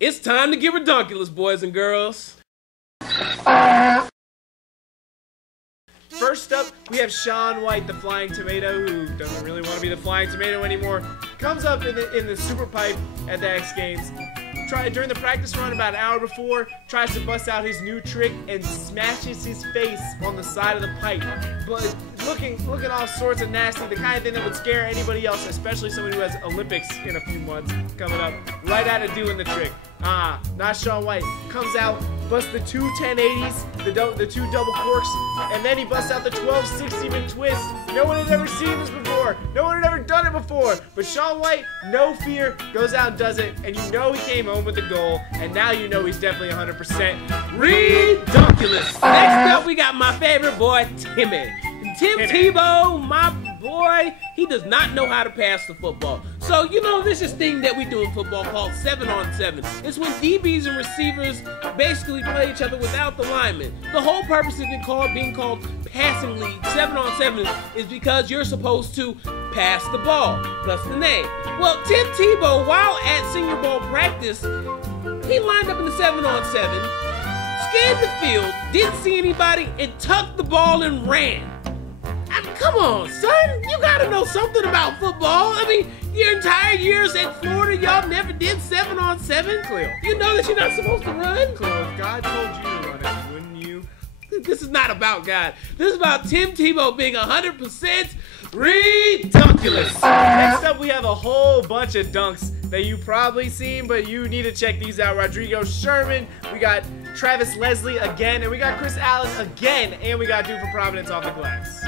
It's time to get ReDonkulous, boys and girls. First up, we have Shaun White, the Flying Tomato, who doesn't really want to be the Flying Tomato anymore. Comes up in the super pipe at the X Games. During the practice run about an hour before, tries to bust out his new trick and smashes his face on the side of the pipe. But looking all sorts of nasty, the kind of thing that would scare anybody else, especially somebody who has Olympics in a few months coming up, right out of doing the trick. Not Shaun White. Comes out, busts the two 1080s, the two double corks, and then he busts out the 1260-man twist. No one had ever seen this before. No one had ever done it before. But Shaun White, no fear, goes out and does it, and you know he came home with the goal, and now you know he's definitely 100%. ReDonkulous. Next up, we got my favorite boy, Timmy. Tim Tebow, my boy, he does not know how to pass the football. So, you know, there's this thing that we do in football called 7-on-7. It's when DBs and receivers basically play each other without the linemen. The whole purpose of it being called passing league, 7-on-7, is because you're supposed to pass the ball, plus the name. Well, Tim Tebow, while at Senior Bowl practice, he lined up in the 7-on-7, scanned the field, didn't see anybody, and tucked the ball and ran. I mean, come on, son. You gotta know something about football. I mean, your entire years at Florida, y'all never did 7-on-7. Cleo. You know that you're not supposed to run? Cleo, if God told you to run it, wouldn't you? This is not about God. This is about Tim Tebow being 100% ReDonkulous. Next up, we have a whole bunch of dunks that you probably seen, but you need to check these out. Rodrigo Sherman, we got Travis Leslie again, and we got Chris Allen again, and we got Duke for Providence off the glass.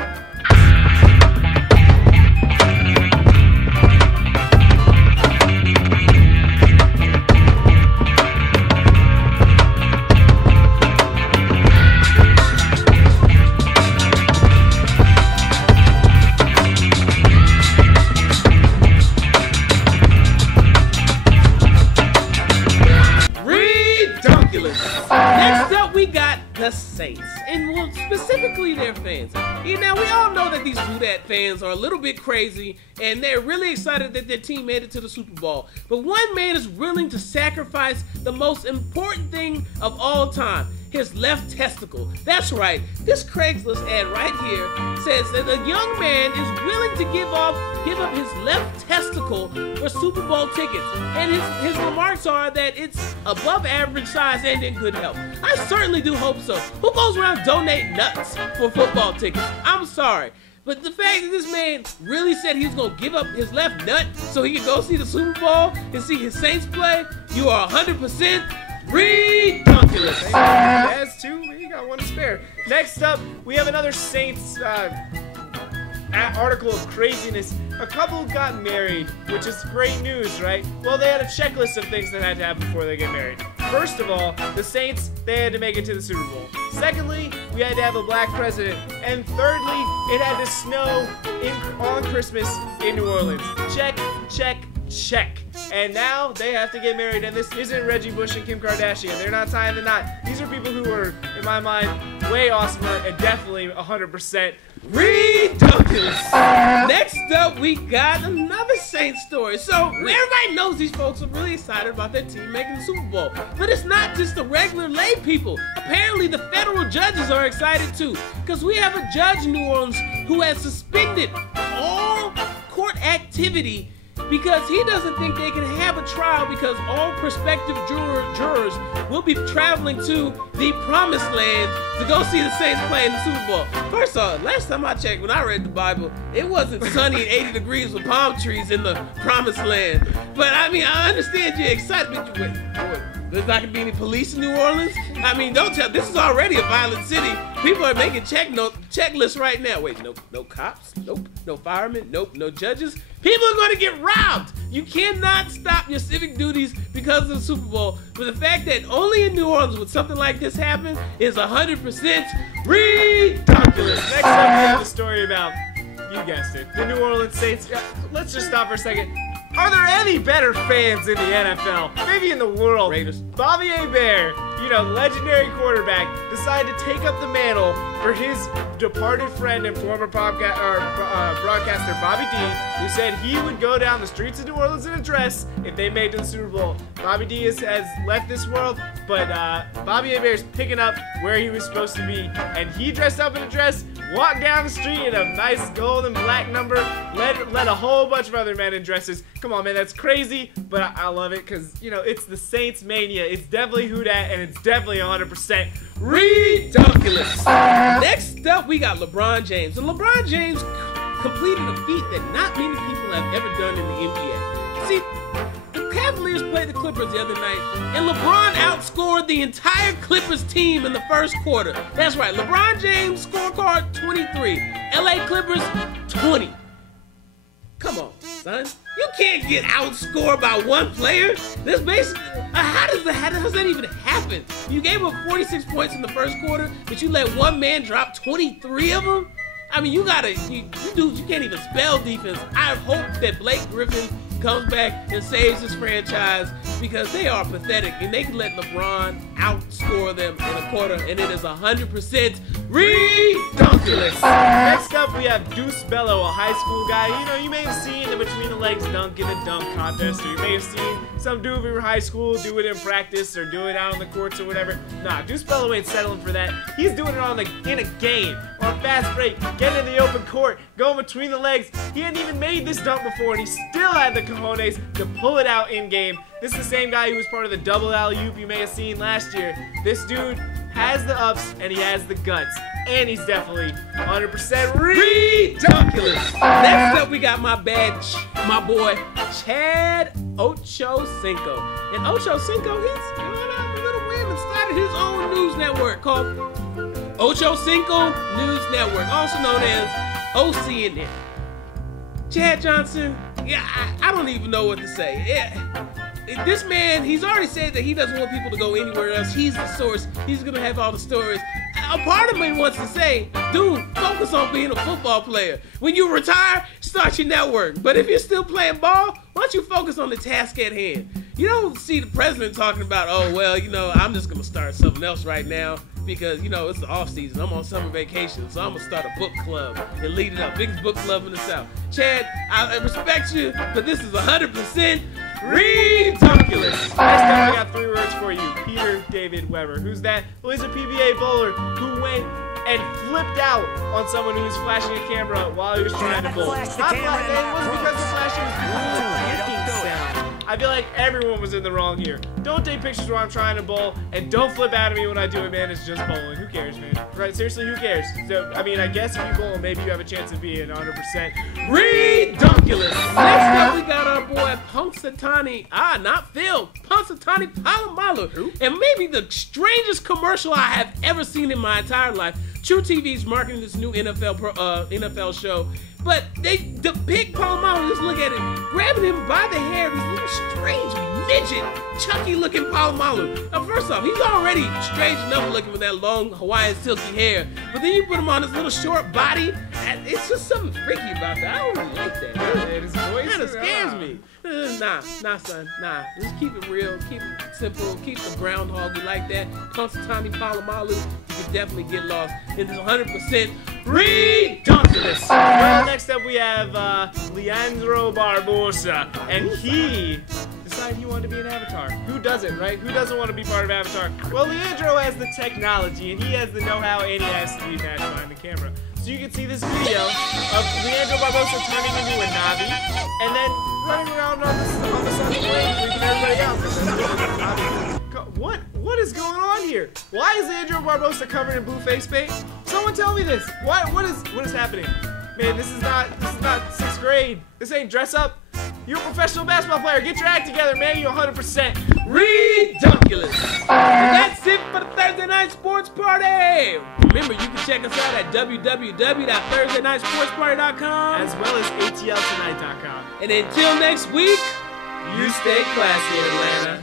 Next up, we got the Saints, and well, specifically their fans. Now, we all know that these Blue fans are a little bit crazy, and they're really excited that their team made it to the Super Bowl. But one man is willing to sacrifice the most important thing of all time, his left testicle. That's right, this Craigslist ad right here says that a young man is willing to give up his left testicle for Super Bowl tickets. And his remarks are that it's above average size and in good health. I certainly do hope so. Who goes around donating nuts for football tickets? I'm sorry. But the fact that this man really said he was going to give up his left nut so he could go see the Super Bowl and see his Saints play, you are 100% ReDonkulous. That's two. We got one to spare. Next up, we have another Saints article of craziness. A couple got married, which is great news, right? Well, they had a checklist of things that had to happen before they get married. First of all, the Saints, they had to make it to the Super Bowl. Secondly, we had to have a black president. And thirdly, it had to snow on Christmas in New Orleans. Check, check, check. And now they have to get married, and this isn't Reggie Bush and Kim Kardashian. They're not tying the knot. These are people who are, in my mind, way awesomer and definitely 100% ReDonkulous. Next up, we got another Saints story. So everybody knows these folks are really excited about their team making the Super Bowl. But it's not just the regular lay people. Apparently, the federal judges are excited too, because we have a judge in New Orleans who has suspended all court activity because he doesn't think they can have a trial because all prospective jurors will be traveling to the Promised Land to go see the Saints play in the Super Bowl. First off, last time I checked, when I read the Bible, it wasn't sunny and 80 degrees with palm trees in the Promised Land. But I mean, I understand you're excited, but wait, there's not gonna be any police in New Orleans? I mean, don't tell, this is already a violent city. People are making checklists right now. Wait, no cops? Nope. No firemen? Nope. No judges? People are gonna get robbed. You cannot stop your civic duties because of the Super Bowl. But the fact that only in New Orleans would something like this happen is 100% ReDonkulous. Next up, we have the story about, you guessed it, the New Orleans Saints. Let's just stop for a second. Are there any better fans in the NFL? Maybe in the world. Raiders. Bobby Hebert, legendary quarterback, decided to take up the mantle for his departed friend and former broadcaster Bobby D, who said he would go down the streets of New Orleans in a dress if they made it to the Super Bowl. Bobby D has left this world, but Bobby Hebert is picking up where he was supposed to be, and he dressed up in a dress, walked down the street in a nice gold and black number, led a whole bunch of other men in dresses. Come on, man, that's crazy, but I love it because, it's the Saints mania. It's definitely who dat, and it's definitely 100% ReDonkulous. Next up, we got LeBron James. And LeBron James completed a feat that not many people have ever done in the NBA. See, the Cavaliers played the Clippers the other night, and LeBron outscored the entire Clippers team in the first quarter. That's right, LeBron James scorecard 23, LA Clippers 20. Come on, son. You can't get outscored by one player. This basically, how does that even happen? You gave up 46 points in the first quarter, but you let one man drop 23 of them? I mean, you can't even spell defense. I hope that Blake Griffin comes back and saves his franchise because they are pathetic and they can let LeBron outscore them in a quarter, and it is 100% ReDonkulous. Next up, we have Deuce Bello, a high school guy. You may have seen the between the legs dunk in a dunk contest, or you may have seen some dude from high school do it in practice or do it out on the courts or whatever. Nah, Deuce Bello ain't settling for that. He's doing it in a game, on a fast break, getting in the open court, going between the legs. He hadn't even made this dunk before, and he still had the cojones to pull it out in game. This is the same guy who was part of the double alley-oop you may have seen last year. This dude has the ups and he has the guts, and he's definitely 100% ReDonkulous. Next up, we got my boy Chad Ochocinco. And Ochocinco, he's going out on a little whim and started his own news network called Ochocinco News Network, also known as OCNN. Chad Johnson, I don't even know what to say. This man, he's already said that he doesn't want people to go anywhere else. He's the source. He's going to have all the stories. A part of me wants to say, dude, focus on being a football player. When you retire, start your network. But if you're still playing ball, why don't you focus on the task at hand? You don't see the president talking about, oh, well, I'm just going to start something else right now because, it's the off season. I'm on summer vacation, so I'm going to start a book club and lead it up. Biggest book club in the South. Chad, I respect you, but this is 100% ReDonkulous. Next up, we got 3 words for you. Peter David Weber. Who's that? Well, he's a PBA bowler who went and flipped out on someone who was flashing a camera while he was trying to bowl. It wasn't because the flashing was sound. I feel like everyone was in the wrong here. Don't take pictures while I'm trying to bowl, and don't flip out at me when I do it, man. It's just bowling. Who cares, man? Right? Seriously, who cares? So, I guess if you bowl, maybe you have a chance of being 100% ReDonkulous. Next up, we got our boy Punxsutawney, Punxsutawney Palamalu. And maybe the strangest commercial I have ever seen in my entire life. True TV's marketing this new NFL show. But they depict Palamalu, just look at him, grabbing him by the hair, this little strange midget, Chucky-looking Palamalu. Now, first off, he's already strange enough looking with that long Hawaiian silky hair. But then you put him on his little short body, and it's just something freaky about that. I don't really like that. His voice kind of scares me. Nah, son, nah. Just keep it real, keep it simple, keep the groundhog. We like that. Punxsutawney Palamalu, you can definitely get lost. And it's 100% ReDonkulous. Well, next up we have Leandro Barbosa, and he decided he wanted to be an avatar. Who doesn't, right? Who doesn't want to be part of Avatar? Well, Leandro has the technology, and he has the know-how, and he has to be that behind the camera. So you can see this video of Leandro Barbosa turning into a Navi, and then running around on the sun freaking everybody out. What is going on here? Why is Leandro Barbosa covered in blue face paint? Someone tell me this. What is happening? Man, this is not 6th grade. This ain't dress up. You're a professional basketball player. Get your act together, man. You're 100% ReDonkulous. And that's it for the Thursday Night Sports Party. Remember, you can check us out at www.thursdaynightsportsparty.com as well as atltonight.com. And until next week, you stay classy, Atlanta.